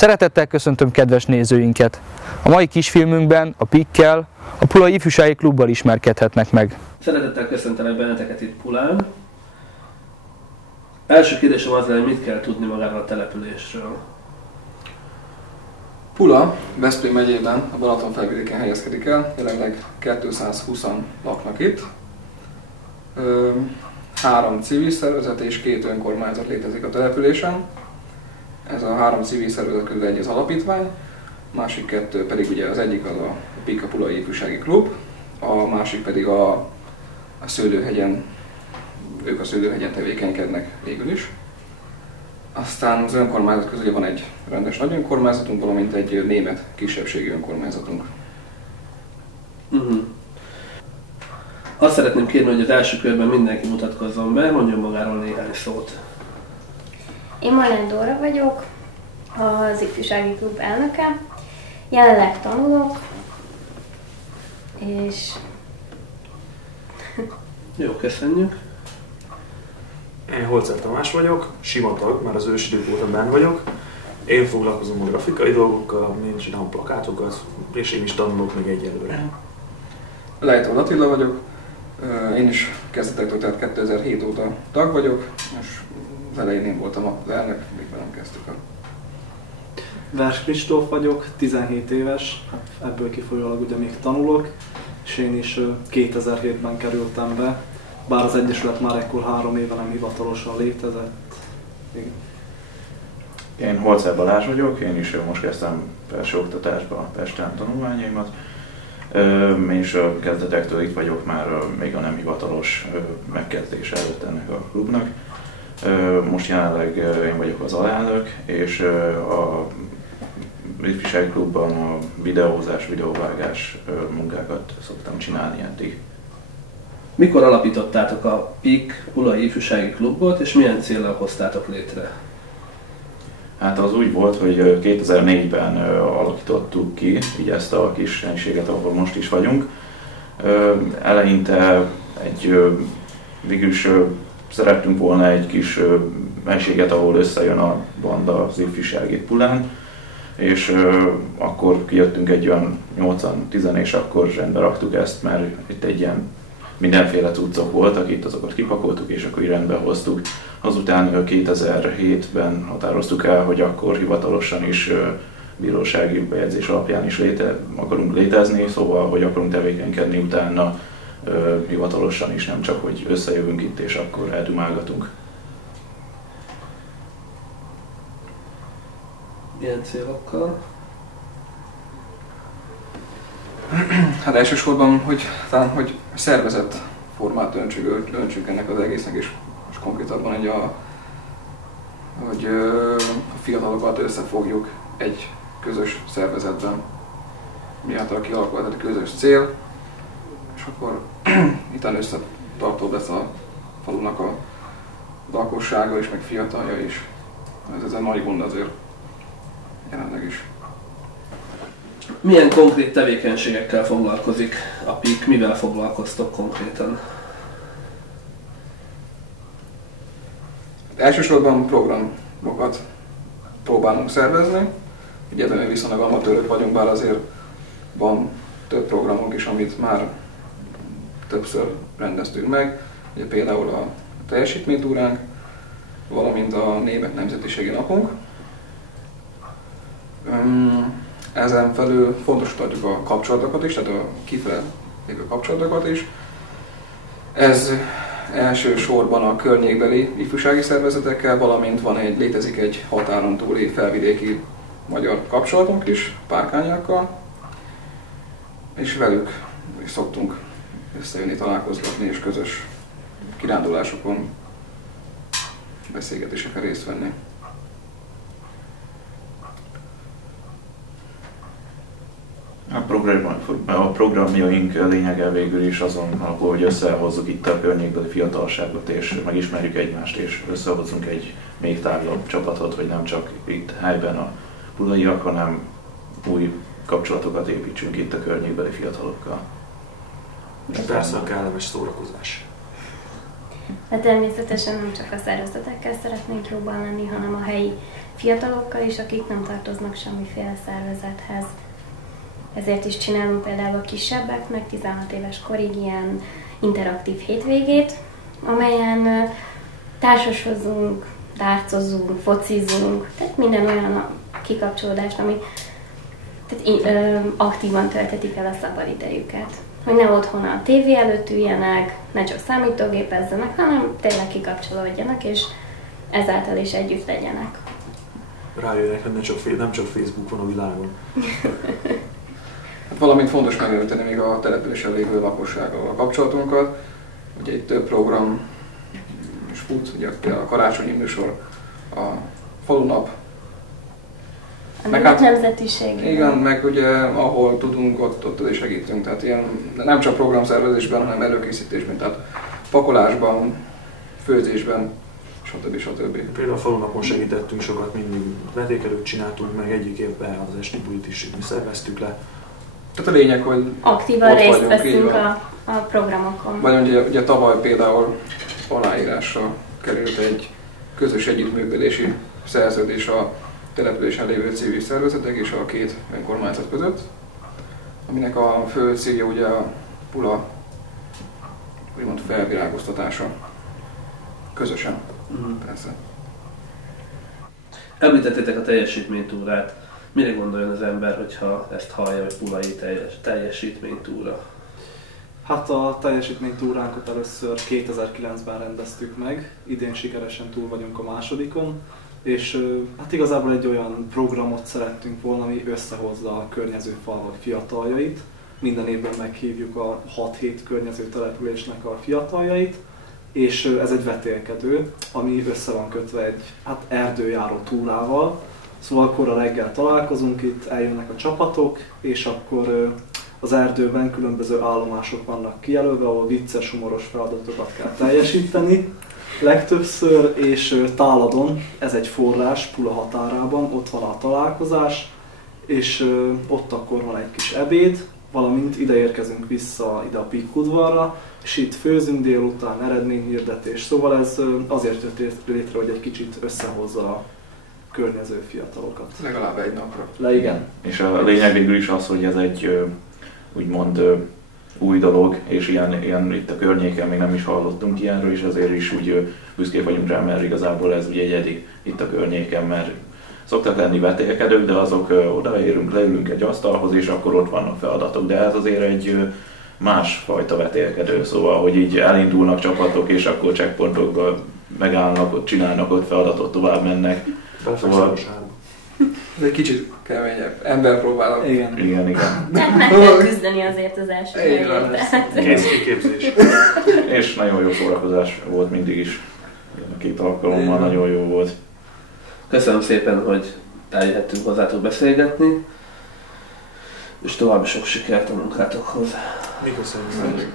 Szeretettel köszöntöm kedves nézőinket! A mai kisfilmünkben a PIK-kel, a Pulai Ifjúsági Klubbal ismerkedhetnek meg. Szeretettel köszöntelek benneteket itt Pulán. Első kérdésem az lenne, mit kell tudni magáról a településről? Pula, Veszprém megyében, a Balatonfelvidéken helyezkedik el, jelenleg 220-an laknak itt. 3 civil szervezet és 2 önkormányzat létezik a településen. Ez a 3 civil szervezet közül egy az alapítvány, másik 2 pedig ugye az egyik az a PIK, a Pulai Ifjúsági Klub, a másik pedig a Szőlőhegyen, ők a Szőlőhegyen tevékenykednek végül is. Aztán az önkormányzat közül van egy rendes nagy önkormányzatunk, valamint egy német kisebbségi önkormányzatunk. Azt szeretném kérni, hogy az első körben mindenki mutatkozzon be, mondjon magáról néhány szót. Én Majnán Dóra vagyok, az Ifjúsági Klub elnöke. Jelenleg tanulok, és... Jó, köszönjük. Én Holzer Tamás vagyok, sima tag, már az ősidők óta benn vagyok. Én foglalkozom a grafikai dolgokkal, én csinálom plakátokat, és én is tanulok még egyelőre. Lejtó Attila vagyok, én is kezdetektől, tehát 2007 óta tag vagyok, és az elején én voltam az elnök, még velem kezdtük a... Vers Kristóf vagyok, 17 éves, ebből kifolyólag ugye még tanulok, és én is 2007-ben kerültem be, bár az Egyesület már ekkor 3 éve nem hivatalosan létezett. Igen. Én Holzer Balázs vagyok, én is most kezdtem felsőoktatásba Pesten tanulmányaimat. Én is a kezdetektől itt vagyok már még a nem hivatalos megkezdés előtt ennek a klubnak. Most jelenleg én vagyok az alelnök, és a Ifjúsági Klubban a videózás, videóvágás munkákat szoktam csinálni eddig. Mikor alapítottátok a PIK, Pulai Ifjúsági Klubot, és milyen céllal hoztátok létre? Hát az úgy volt, hogy 2004-ben alakítottuk ki így ezt a kis helyiséget, ahol most is vagyunk. Eleinte végülis szerettünk volna egy kis helységet, ahol összejön a banda az ifjúsági Pulán, és akkor kijöttünk egy olyan 8-10, és akkor rendbe raktuk ezt, mert itt egy ilyen mindenféle cuccok voltak, itt azokat kipakoltuk, és akkor így rendbe hoztuk. Azután 2007-ben határoztuk el, hogy akkor hivatalosan is bírósági bejegyzés alapján is akarunk létezni, szóval, hogy akarunk tevékenykedni utána hivatalosan is, nem csak, hogy összejövünk itt és akkor eldumálgatunk. Milyen célokkal? Hát elsősorban, hogy szervezett formát döntsük ennek az egésznek, és most konkrétabban hogy a fiatalokat összefogjuk egy közös szervezetben, miáltal kialakult egy közös cél, és akkor itt összetartóbb lesz a falunak a lakossága is, meg fiatalja is. Ez egy nagy gond azért jelenleg is. Milyen konkrét tevékenységekkel foglalkozik a PIK, mivel foglalkoztok konkrétan? Elsősorban programokat próbálunk szervezni. Ugye viszonylag amatőrök vagyunk, bár azért van több programunk is, amit már többször rendeztünk meg. Ugye például a teljesítménytúránk, valamint a Német Nemzetiségi Napunk. Ezen felül fontosítjuk a kapcsolatokat is, tehát a kifele lépő kapcsolatokat is. Ez elsősorban a környékbeli ifjúsági szervezetekkel, valamint létezik egy határon túli felvidéki magyar kapcsolatunk is, párkányakkal, és velük is szoktunk összejönni, találkozgatni és közös kirándulásokon, beszélgetéseken részt venni. A programjaink lényege végül is azon alapul, hogy összehozzuk itt a környékbeli fiatalságot, és megismerjük egymást, és összehozzunk egy még távolabb csapatot, hogy nem csak itt helyben a pulaiak, hanem új kapcsolatokat építsünk itt a környékbeli fiatalokkal. És persze a kellemes szórakozás. Hát természetesen nem csak a szervezetekkel szeretnénk jobban lenni, hanem a helyi fiatalokkal is, akik nem tartoznak semmiféle szervezethez. Ezért is csinálunk például a kisebbeknek 16 éves korig ilyen interaktív hétvégét, amelyen társasozunk, dárcozunk, focizunk, tehát minden olyan kikapcsolódást, ami aktívan töltetik el a szabadidejüket. Hogy ne otthon a tévé előtt üljenek, ne csak számítógépezzenek, hanem tényleg kikapcsolódjanak, és ezáltal is együtt legyenek. Rájönnek, hogy nem csak Facebook van a világon. Hát valamint fontos megemlíteni még a településen lévő lakossággal a kapcsolatunkat. Ugye itt több program is fut, ugye például a karácsonyi műsor, a falunap. A nemzetiség. Igen, meg ugye ahol tudunk, ott is segítünk. Tehát ilyen nem csak programszervezésben, hanem előkészítésben, tehát pakolásban, főzésben, stb. Például a falunapon segítettünk sokat, mindig vetékelőt csináltunk, meg egyik évben az esti bulit is mi szerveztük le. Tehát a lényeg, hogy aktívan részt veszünk a programokon. Vagy ugye tavaly például aláírásra került egy közös együttműködési szerződés a településen lévő civil szervezetek és a két önkormányzat között, aminek a fő célja ugye a Pula úgymond felvirágoztatása. Közösen, persze. Említettétek a teljesítménytúrát. Mire gondoljon az ember, hogyha ezt hallja, hogy pulai teljesítménytúra? Hát a teljesítménytúránkat először 2009-ben rendeztük meg, idén sikeresen túl vagyunk a másodikon, és hát igazából egy olyan programot szerettünk volna, ami összehozza a környező falvak fiataljait. Minden évben meghívjuk a 6-7 környező településnek a fiataljait, és ez egy vetélkedő, ami össze van kötve egy erdőjáró túrával. Szóval kora reggel találkozunk itt, eljönnek a csapatok, és akkor az erdőben különböző állomások vannak kijelölve, ahol vicces, humoros feladatokat kell teljesíteni legtöbbször, és Táladon, ez egy forrás Pula határában, ott van a találkozás, és ott akkor van egy kis ebéd, valamint ide érkezünk vissza ide a PIK udvarra, és itt főzünk délután, eredményhirdetés, szóval ez azért jött létre, hogy egy kicsit összehozza a környező fiatalokat. Legalább egy napra. Igen. És a lényeg végül is az, hogy ez egy úgymond új dolog, és ilyen itt a környéken még nem is hallottunk ilyenről, és azért is úgy büszkék vagyunk rá, mert igazából ez ugye egyedi itt a környéken, mert szoktak lenni vetélkedők, de azok odaérünk, leülünk egy asztalhoz, és akkor ott vannak feladatok, de ez azért egy másfajta vetélkedő, szóval, hogy így elindulnak csapatok, és akkor checkpointokba megállnak, ott csinálnak ott feladatot, tovább mennek. Szóval... Ez egy kicsit keményebb. Ember próbálok. Igen. Tehát meg kell küzdeni azért az első helyért. Készkiképzés. És nagyon jó szórakozás volt mindig is. A két alkalommal nagyon jó volt. Köszönöm szépen, hogy eljöhettünk hozzátok beszélgetni, és további sok sikert a munkátokhoz. Mi köszönjük.